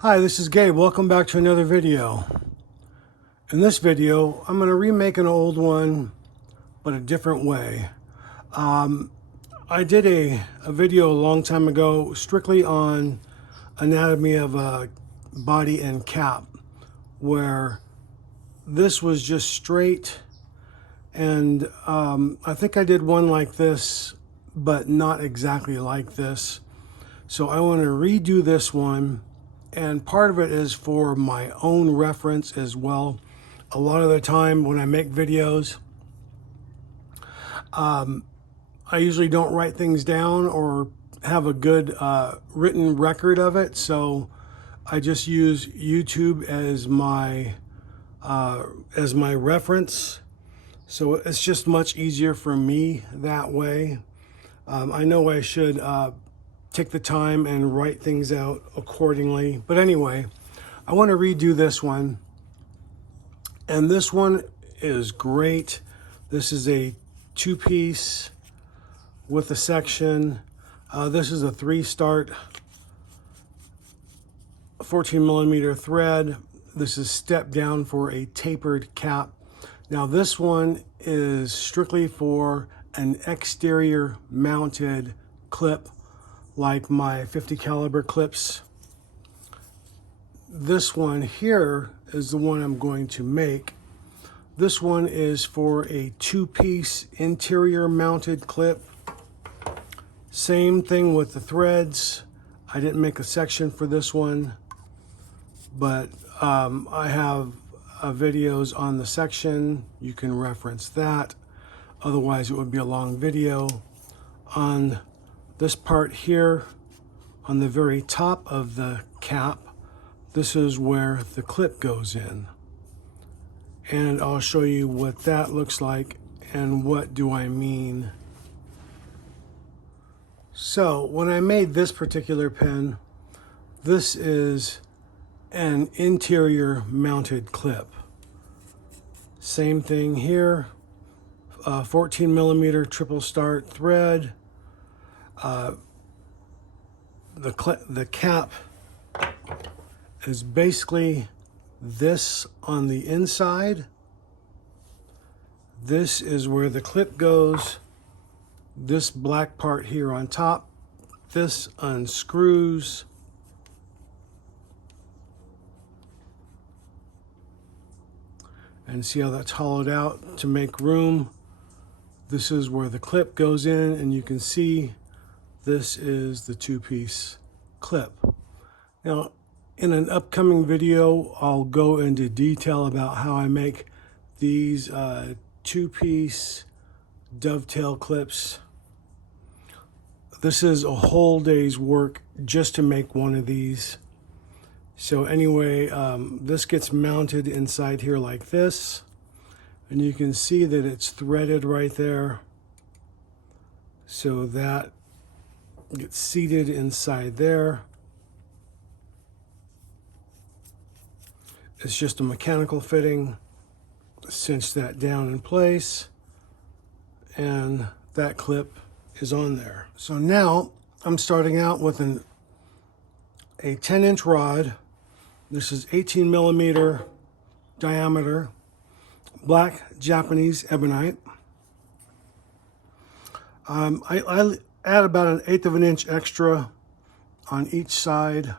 Hi, this is Gabe. Welcome back to another video. In this video, I'm going to remake an old one, but a different way. I did a video a long time ago strictly on anatomy of a body and cap, where this was just straight, and I think I did one like this, but not exactly like this. So I want to redo this one. And part of it is for my own reference as well. A lot of the time when I make videos, I usually don't write things down or have a good written record of it. So I just use YouTube as my reference. So it's just much easier for me that way. I know I should take the time and write things out accordingly. But anyway, I want to redo this one. And this one is great. This is a two-piece with a section. This is a 3-start 14mm thread. This is step down for a tapered cap. Now this one is strictly for an exterior mounted clip, like my 50 caliber clips. This one here is the one I'm going to make. This one is for a 2-piece interior mounted clip. Same thing with the threads. I didn't make a section for this one, but I have videos on the section. You can reference that. Otherwise, it would be a long video. On this part here, on the very top of the cap, this is where the clip goes in. And I'll show you what that looks like and what do I mean. So when I made this particular pen, this is an interior mounted clip. Same thing here, 14mm triple start thread. The cap is basically this on the inside. This is where the clip goes. This black part here on top, this unscrews. And see how that's hollowed out to make room. This is where the clip goes in, and you can see this is the 2-piece clip. Now, in an upcoming video, I'll go into detail about how I make these 2-piece dovetail clips. This is a whole day's work just to make one of these. So anyway, this gets mounted inside here like this. And you can see that it's threaded right there. So that gets seated inside there. It's just a mechanical fitting. Cinch that down in place. And that clip is on there. So now I'm starting out with a 10-inch rod. This is 18mm diameter, Black Japanese Ebonite. I add about 1/8 of an inch extra on each side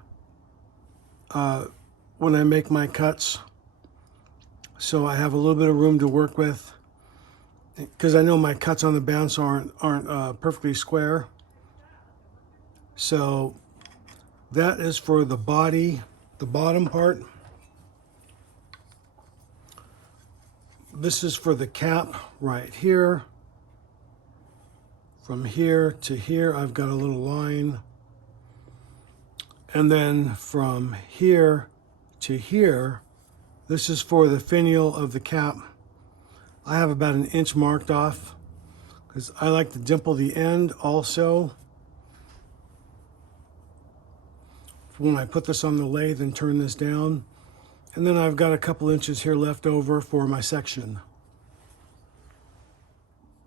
when I make my cuts, so I have a little bit of room to work with, because I know my cuts on the bounce aren't perfectly square. So that is for the body, the bottom part. This is for the cap right here. From here to here, I've got a little line. And then from here to here, this is for the finial of the cap. I have about 1 inch marked off because I like to dimple the end also. When I put this on the lathe and turn this down. And then I've got a couple inches here left over for my section.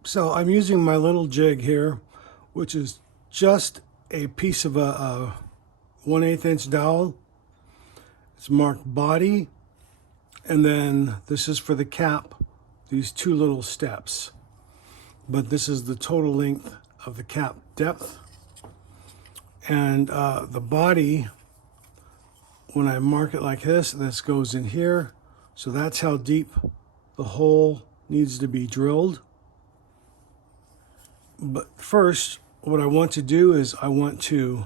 So I'm using my little jig here, which is just a piece of a 1/8 inch dowel. It's marked body, and then this is for the cap, these two little steps. But this is the total length of the cap depth. And the body, when I mark it like this goes in here. So that's how deep the hole needs to be drilled. But first, what I want to do is I want to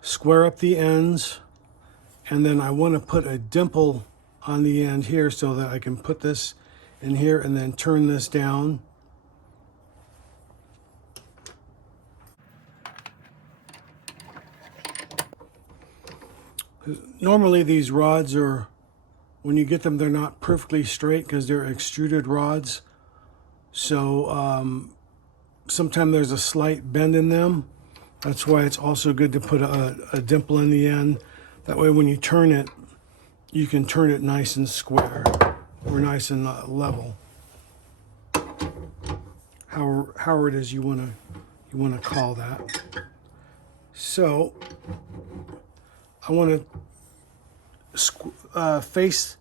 square up the ends, and then I want to put a dimple on the end here so that I can put this in here and then turn this down. Normally these rods are, when you get them, they're not perfectly straight because they're extruded rods. So sometimes there's a slight bend in them. That's why it's also good to put a dimple in the end. That way when you turn it, you can turn it nice and square or nice and level. However it is you want to call that. So I want to face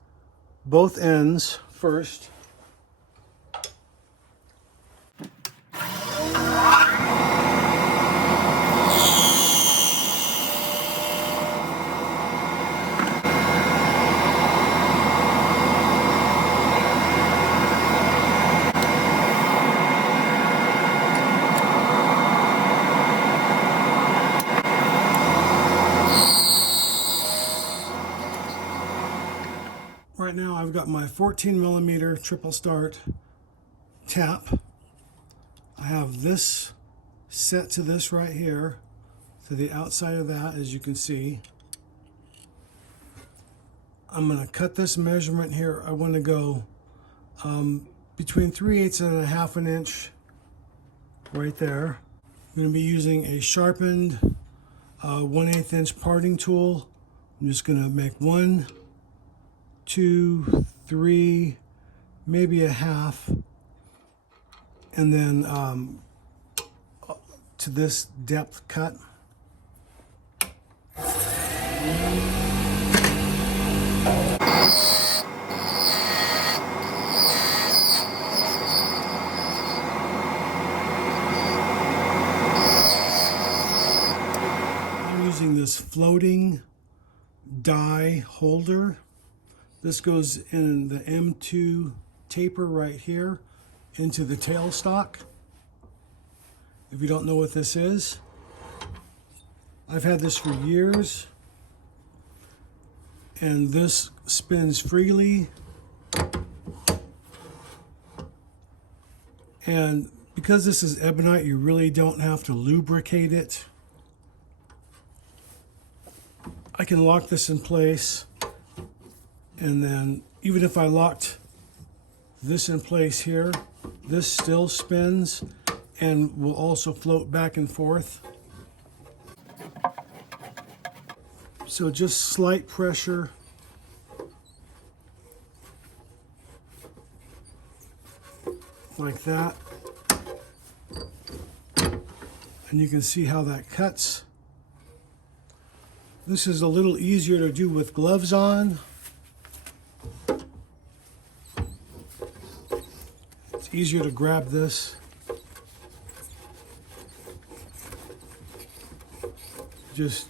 both ends first. Right now I've got my 14mm triple start tap. I have this set to this right here, to the outside of that, as you can see. I'm going to cut this measurement here. I want to go between 3/8 and 1/2 inch right there. I'm going to be using a sharpened 1/8 inch parting tool. I'm just going to make 1, 2, 3, maybe 1/2, and then to this depth cut. I'm using this floating die holder. This goes in the M2 taper right here into the tailstock. If you don't know what this is, I've had this for years, and this spins freely. And because this is ebonite, you really don't have to lubricate it. I can lock this in place, and then even if I locked this in place here, this still spins and will also float back and forth. So just slight pressure. Like that. And you can see how that cuts. This is a little easier to do with gloves on. It's easier to grab this. Just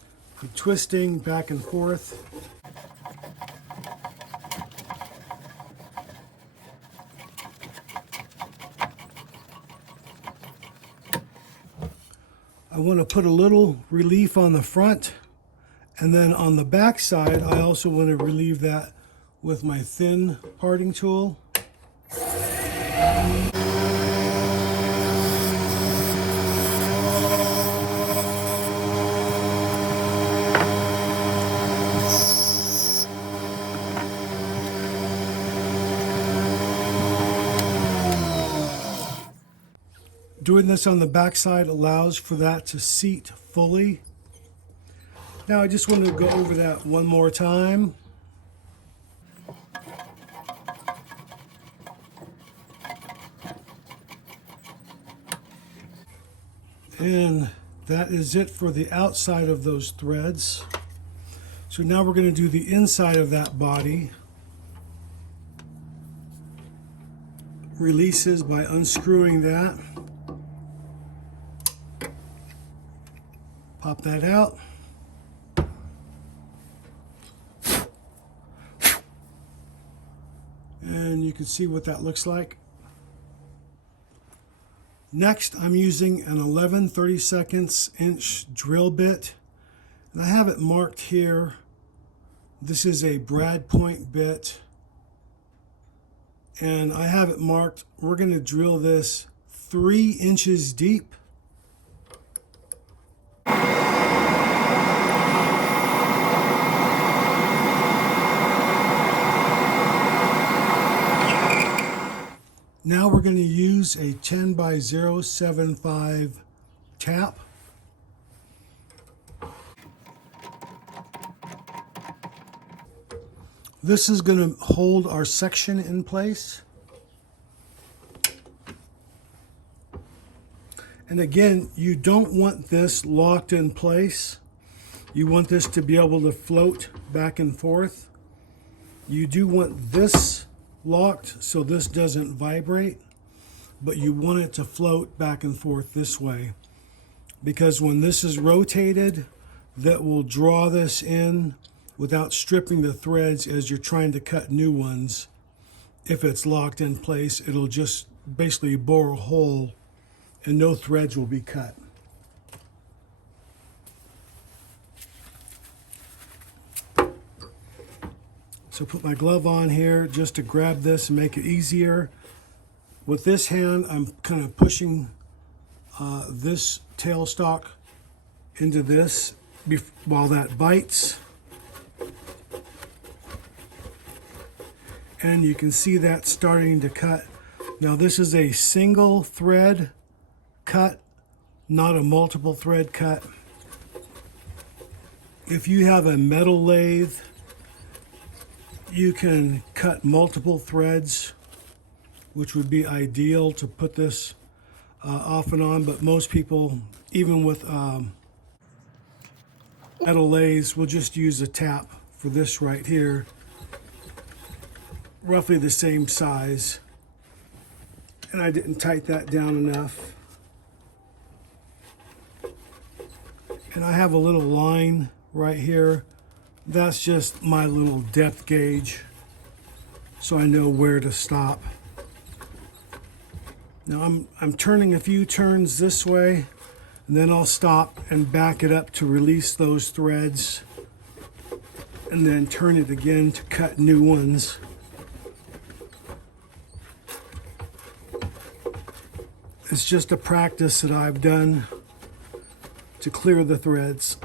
twisting back and forth. I want to put a little relief on the front, and then on the back side I also want to relieve that with my thin parting tool. Doing this on the back side allows for that to seat fully. Now I just wanted to go over that one more time. And that is it for the outside of those threads. So now we're going to do the inside of that body. Releases by unscrewing that. Pop that out. And you can see what that looks like. Next, I'm using an 11/32 drill bit. And I have it marked here. This is a brad point bit. And I have it marked, we're going to drill this 3 inches deep. Now we're going to use a 10x075 tap. This is going to hold our section in place. And again, you don't want this locked in place. You want this to be able to float back and forth. You do want this locked so this doesn't vibrate, but you want it to float back and forth this way. Because when this is rotated, that will draw this in without stripping the threads as you're trying to cut new ones. If it's locked in place, it'll just basically bore a hole and no threads will be cut. So put my glove on here just to grab this and make it easier. With this hand, I'm kind of pushing this tailstock into this while that bites. And you can see that starting to cut. Now this is a single thread cut, not a multiple thread cut. If you have a metal lathe, you can cut multiple threads, which would be ideal to put this off and on, but most people, even with metal lathes, will just use a tap for this right here. Roughly the same size. And I didn't tighten that down enough. And I have a little line right here. That's just my little depth gauge, so I know where to stop. Now I'm turning a few turns this way, and then I'll stop and back it up to release those threads, and then turn it again to cut new ones. It's just a practice that I've done to clear the threads.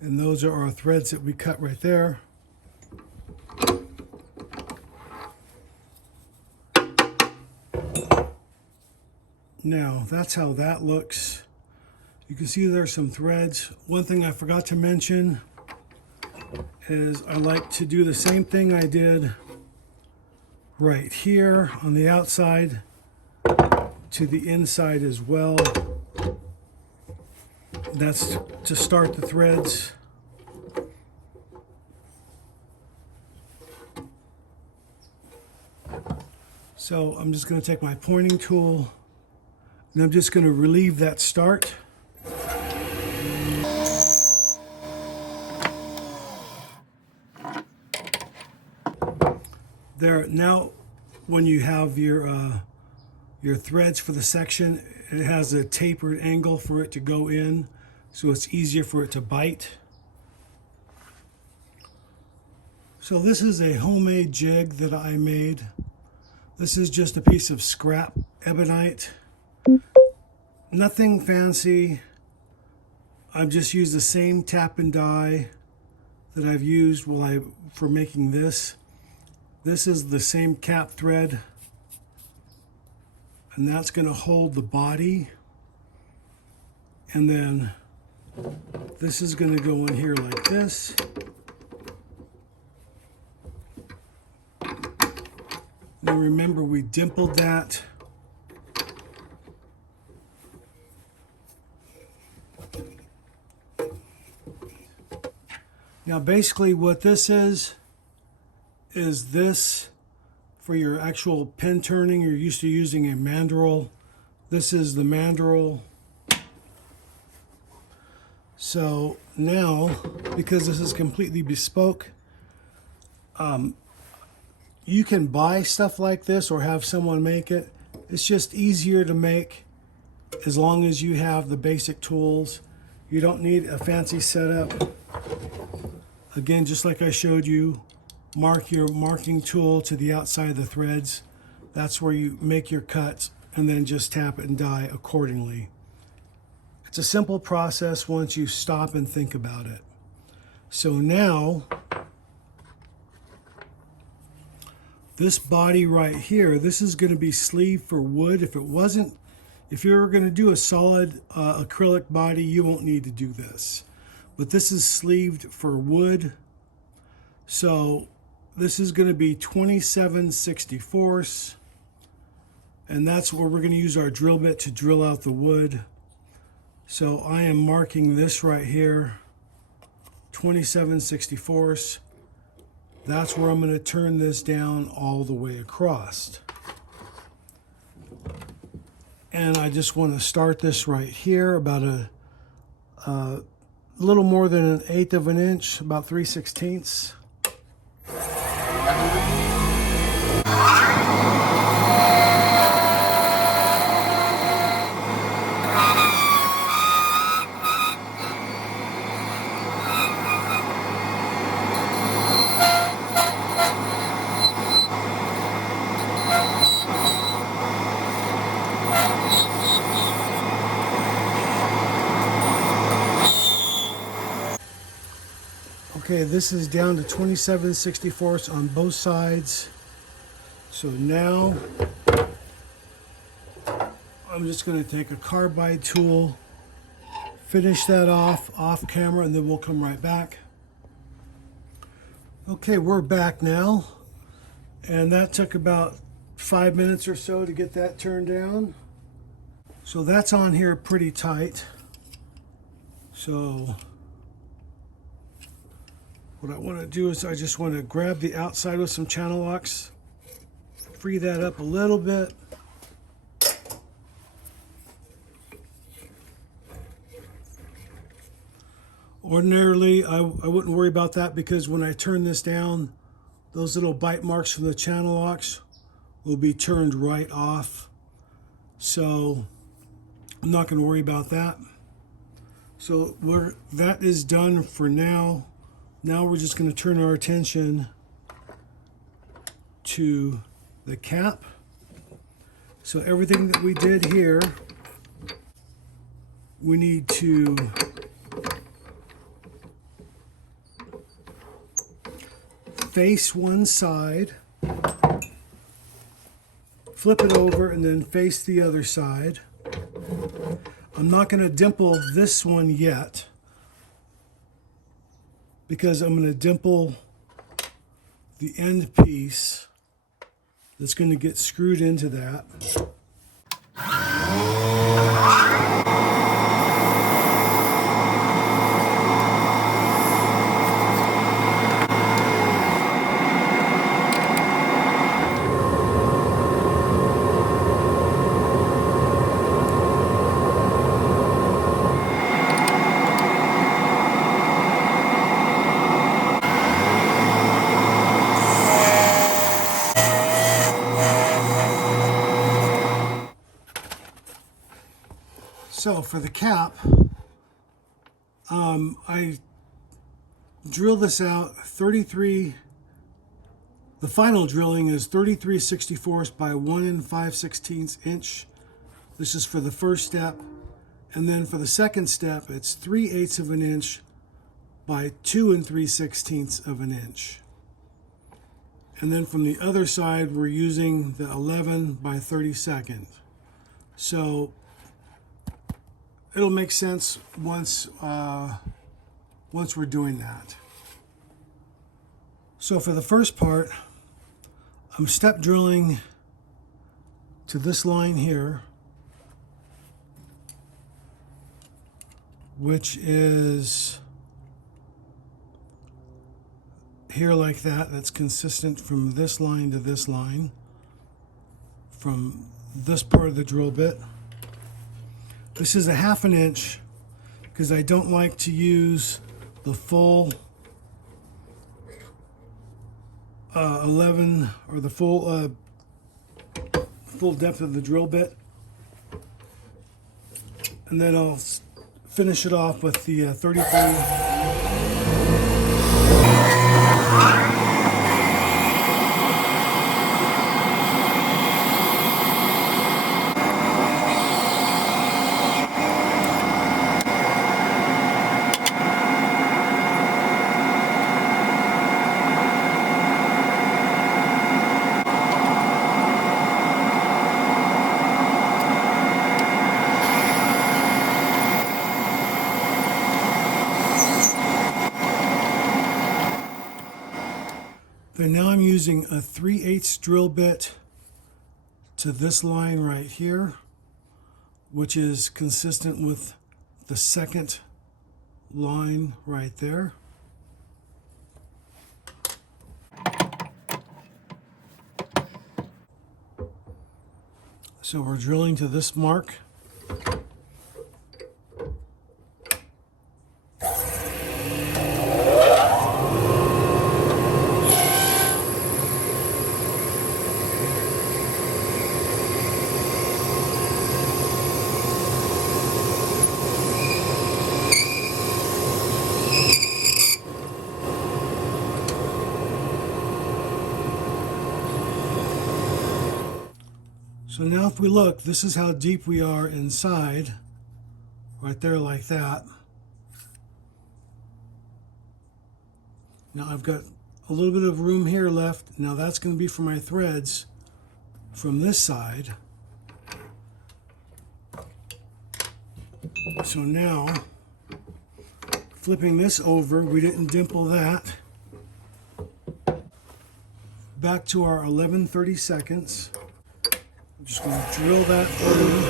And those are our threads that we cut right there. Now, that's how that looks. You can see there's some threads. One thing I forgot to mention is I like to do the same thing I did right here on the outside to the inside as well. That's to start the threads. So I'm just going to take my pointing tool and I'm just going to relieve that start. There, now when you have your threads for the section, it has a tapered angle for it to go in, so it's easier for it to bite. So this is a homemade jig that I made. This is just a piece of scrap ebonite. Nothing fancy. I've just used the same tap and die that I've used for making this. This is the same cap thread, and that's going to hold the body. And then this is going to go in here like this. Now remember, we dimpled that. Now basically what this is this for your actual pin turning. You're used to using a mandrel. This is the mandrel. So now, because this is completely bespoke, you can buy stuff like this or have someone make it. It's just easier to make as long as you have the basic tools. You don't need a fancy setup. Again, just like I showed you, mark your marking tool to the outside of the threads. That's where you make your cuts, and then just tap it and die accordingly. It's a simple process once you stop and think about it. So now, this body right here, this is going to be sleeve for wood. If you were going to do a solid acrylic body, you won't need to do this. But this is sleeved for wood. So this is going to be 27/64, and that's where we're going to use our drill bit to drill out the wood. So I am marking this right here, 27/64. That's where I'm going to turn this down all the way across. And I just want to start this right here, about a little more than 1/8 of an inch, about 3/16. Okay, this is down to 27/64 on both sides. So now I'm just going to take a carbide tool, finish that off camera, and then we'll come right back. Okay, we're back now, and that took about 5 minutes or so to get that turned down. So that's on here pretty tight. So what I want to do is I just want to grab the outside with some channel locks, free that up a little bit. Ordinarily, I wouldn't worry about that, because when I turn this down, those little bite marks from the channel locks will be turned right off. So I'm not going to worry about that. So that is done for now. Now we're just going to turn our attention to the cap. So everything that we did here, we need to face one side, flip it over, and then face the other side. I'm not going to dimple this one yet, because I'm going to dimple the end piece that's going to get screwed into that. So for the cap, I drill this out 33. The final drilling is 33/64 by 1 5/16 inch. This is for the first step. And then for the second step, it's 3/8 of an inch by 2 3/16 of an inch. And then from the other side, we're using the 11 by 32nd. So it'll make sense once we're doing that. So for the first part, I'm step drilling to this line here, which is here like that. That's consistent from this line to this line, from this part of the drill bit. This is a 1/2 inch because I don't like to use the full 11 or the full depth of the drill bit, and then I'll finish it off with the 33. Then now I'm using a 3/8 drill bit to this line right here, which is consistent with the second line right there. So we're drilling to this mark. So now if we look, this is how deep we are inside, right there like that. Now I've got a little bit of room here left. Now that's going to be for my threads from this side. So now, flipping this over, we didn't dimple that. Back to our 11/32. I'm just going to drill that through.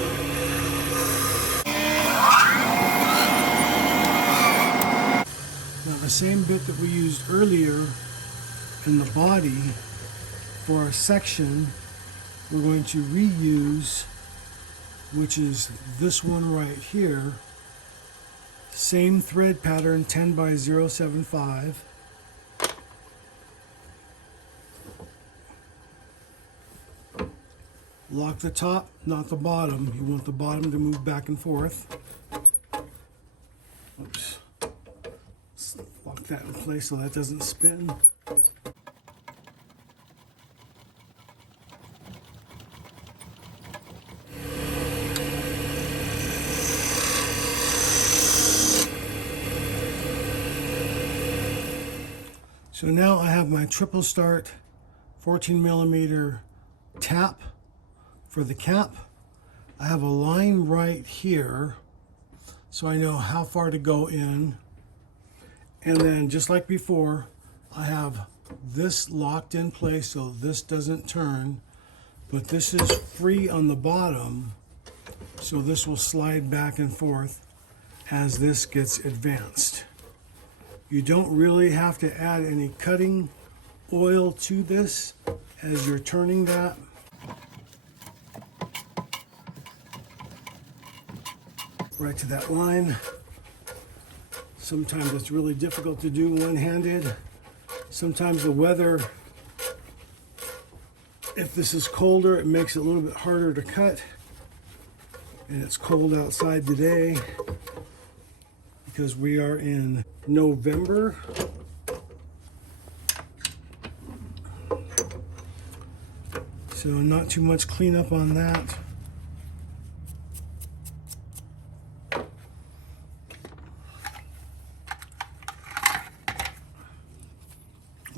Now the same bit that we used earlier in the body for our section, we're going to reuse, which is this one right here. Same thread pattern, 10 by 0.75. Lock the top, not the bottom. You want the bottom to move back and forth. Oops. Let's lock that in place so that doesn't spin. So now I have my triple start 14mm tap for the cap. I have a line right here so I know how far to go in. And then just like before, I have this locked in place so this doesn't turn, but this is free on the bottom, so this will slide back and forth as this gets advanced. You don't really have to add any cutting oil to this as you're turning that. Right to that line. Sometimes it's really difficult to do one-handed. Sometimes the weather, if this is colder, it makes it a little bit harder to cut. And it's cold outside today because we are in November. So not too much cleanup on that.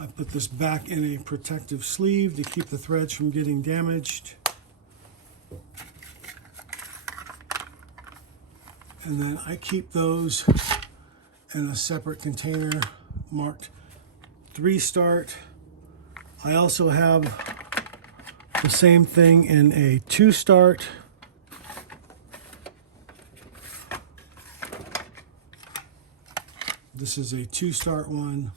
I put this back in a protective sleeve to keep the threads from getting damaged. And then I keep those in a separate container marked 3 start. I also have the same thing in a 2-start. This is a 2-start one,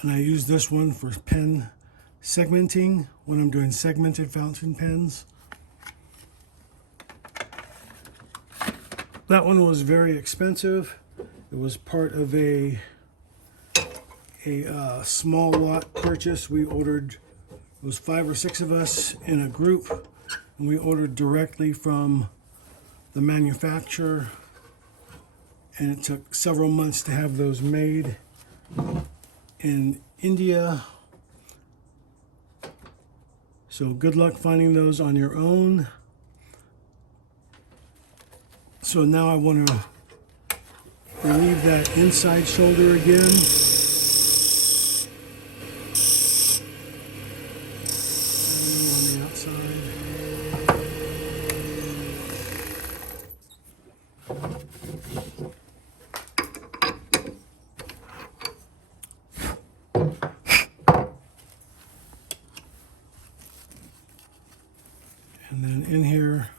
and I use this one for pen segmenting when I'm doing segmented fountain pens. That one was very expensive. It was part of a small lot purchase. We ordered, it was 5 or 6 of us in a group, and we ordered directly from the manufacturer, and it took several months to have those made in India. So good luck finding those on your own. So now I want to relieve that inside shoulder again. On the outside. And then in here,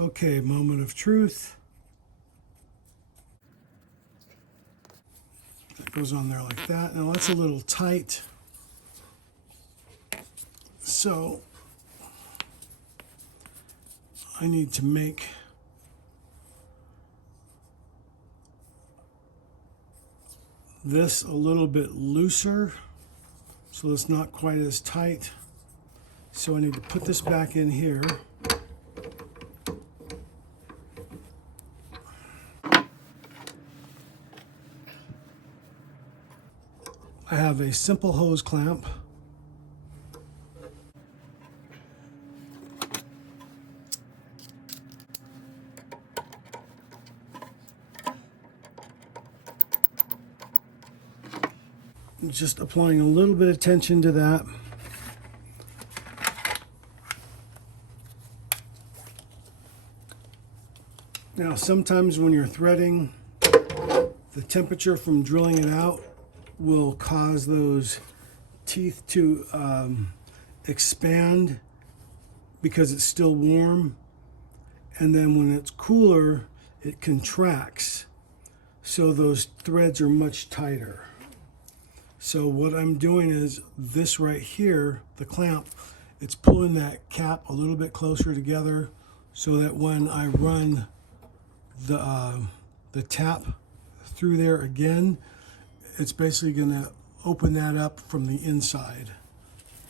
okay, moment of truth. That goes on there like that. Now that's a little tight. So I need to make this a little bit looser so it's not quite as tight. So I need to put this back in here. I have a simple hose clamp. Just applying a little bit of tension to that. Now sometimes when you're threading, the temperature from drilling it out will cause those teeth to expand because it's still warm, and then when it's cooler it contracts, so those threads are much tighter. So what I'm doing is this right here, the clamp, it's pulling that cap a little bit closer together so that when I run the tap through there again, it's basically going to open that up from the inside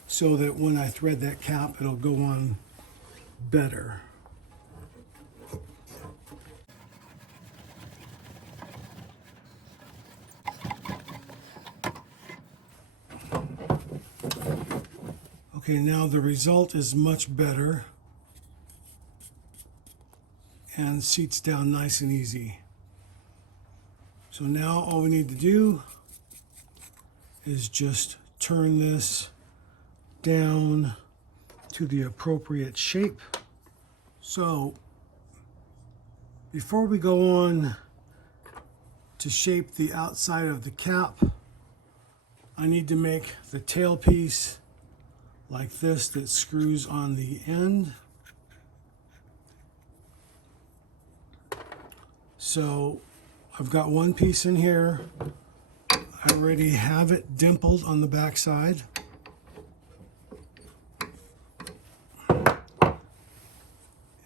so that when I thread that cap, it'll go on better. Okay, now the result is much better and seats down nice and easy. So now all we need to do is just turn this down to the appropriate shape. So before we go on to shape the outside of the cap, I need to make the tail piece like this that screws on the end. So I've got one piece in here. I already have it dimpled on the back side.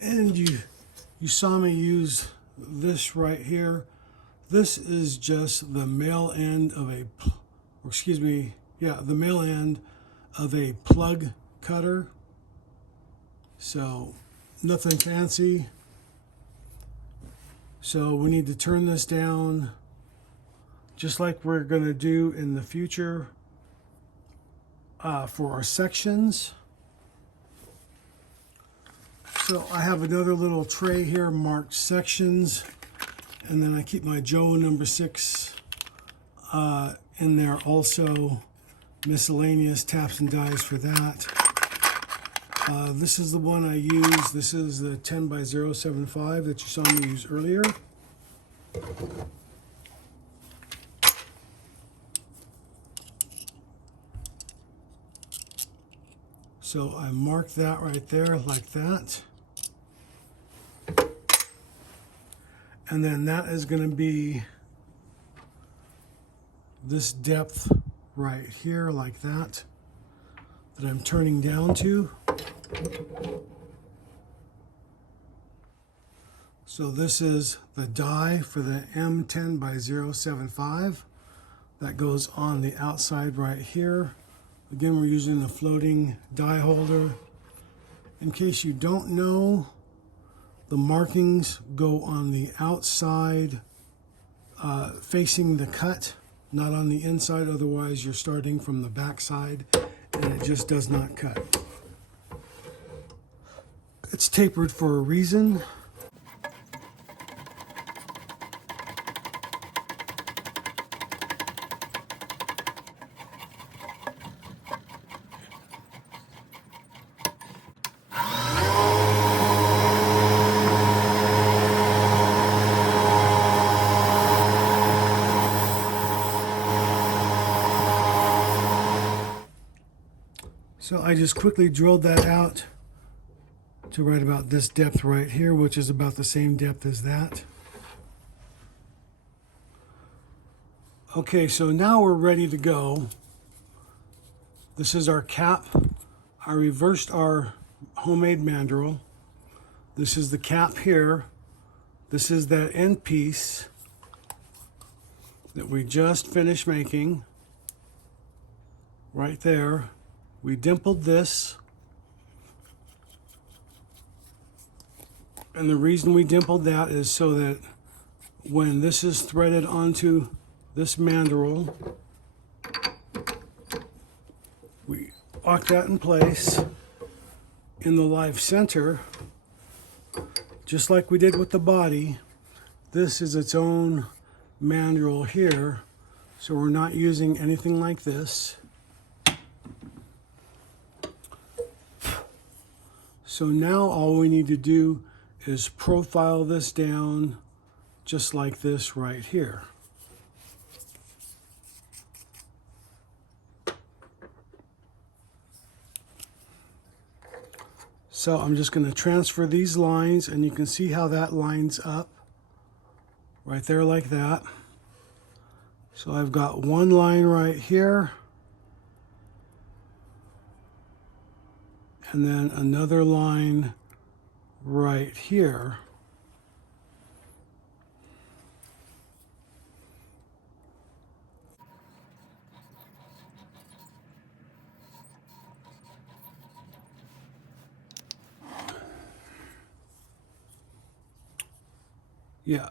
And you saw me use this right here. This is just the male end of the male end of a plug cutter. So nothing fancy. So we need to turn this down just like we're going to do in the future for our sections. So I have another little tray here marked sections, and then I keep my Joe number 6 in there also, miscellaneous taps and dies for that. This is the one I use. This is the 10 by 075 that you saw me use earlier. So I mark that right there like that. And then that is going to be this depth right here like that I'm turning down to. So this is the die for the M10 by 075 that goes on the outside right here. Again, we're using the floating die holder. In case you don't know, the markings go on the outside facing the cut, not on the inside, otherwise you're starting from the back side and it just does not cut. It's tapered for a reason. So I just quickly drilled that out to right about this depth right here, which is about the same depth as that. Okay, so now we're ready to go. This is our cap. I reversed our homemade mandrel. This is the cap here. This is that end piece that we just finished making right there. We dimpled this, and the reason we dimpled that is so that when this is threaded onto this mandrel, we lock that in place in the live center, just like we did with the body. This is its own mandrel here, so we're not using anything like this. So now all we need to do is profile this down just like this right here. So I'm just going to transfer these lines, and you can see how that lines up right there like that. So I've got one line right here, and then another line right here. Yeah,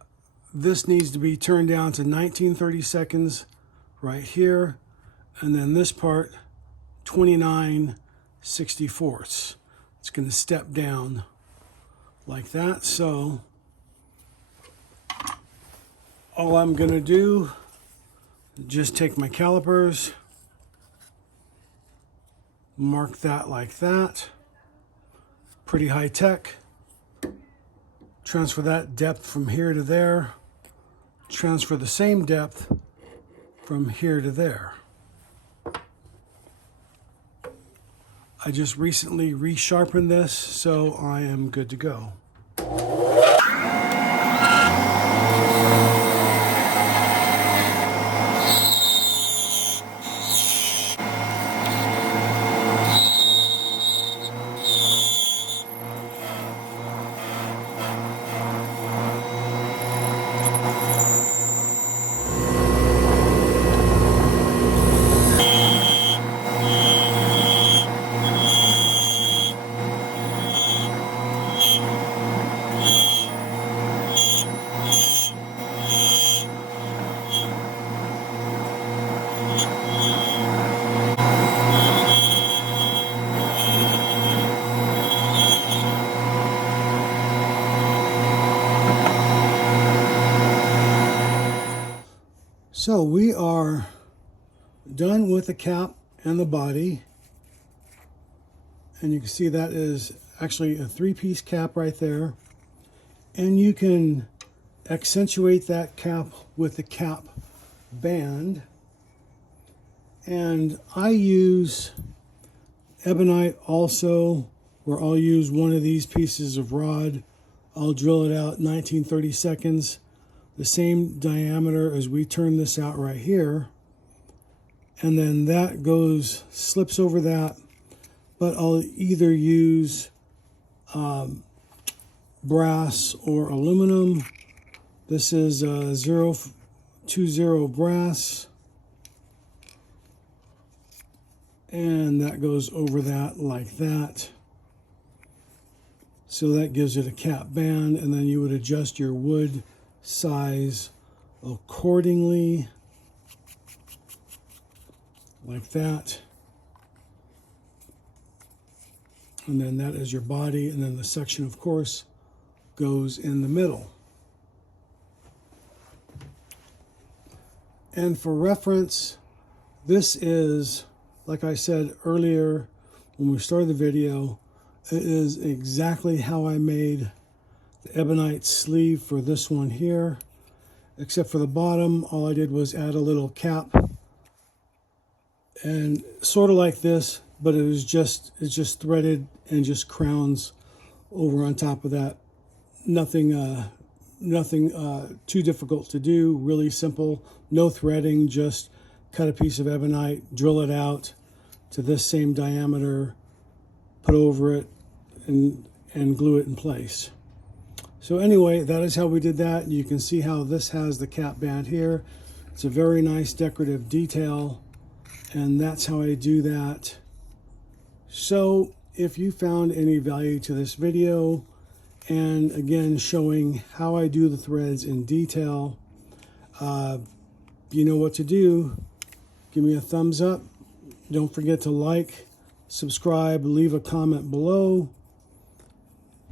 this needs to be turned down to 19/32 right here, and then this part 29/64. It's going to step down like that. So all I'm going to do is just take my calipers, mark that like that. Pretty high tech. Transfer that depth from here to there. Transfer the same depth from here to there. I just recently resharpened this, so I am good to go. So we are done with the cap and the body. And you can see that is actually a 3-piece cap right there. And you can accentuate that cap with the cap band. And I use Ebonite also, where I'll use one of these pieces of rod. I'll drill it out 19-30 seconds, the same diameter as we turn this out right here. And then that slips over that, but I'll either use brass or aluminum. This is 020 brass. And that goes over that like that. So that gives it a cap band, and then you would adjust your wood size accordingly, like that. And then that is your body, and then the section, of course, goes in the middle. And for reference, this is, like I said earlier when we started the video, it is exactly how I made the Ebonite sleeve for this one here. Except for the bottom, all I did was add a little cap. And sort of like this, but it's just threaded and just crowns over on top of that. Nothing too difficult to do, really simple. No threading, just cut a piece of ebonite, drill it out to this same diameter, put over it, and glue it in place. So anyway, that is how we did that. You can see how this has the cap band here. It's a very nice decorative detail, and that's how I do that. So if you found any value to this video, and again showing how I do the threads in detail, you know what to do. Give me a thumbs up. Don't forget to like, subscribe, leave a comment below,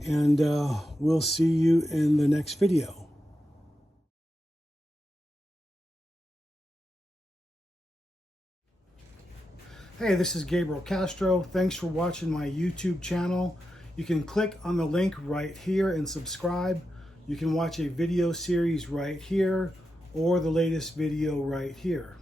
and we'll see you in the next video. Hey, this is Gabriel Castro. Thanks for watching my YouTube channel. You can click on the link right here and subscribe. You can watch a video series right here or the latest video right here.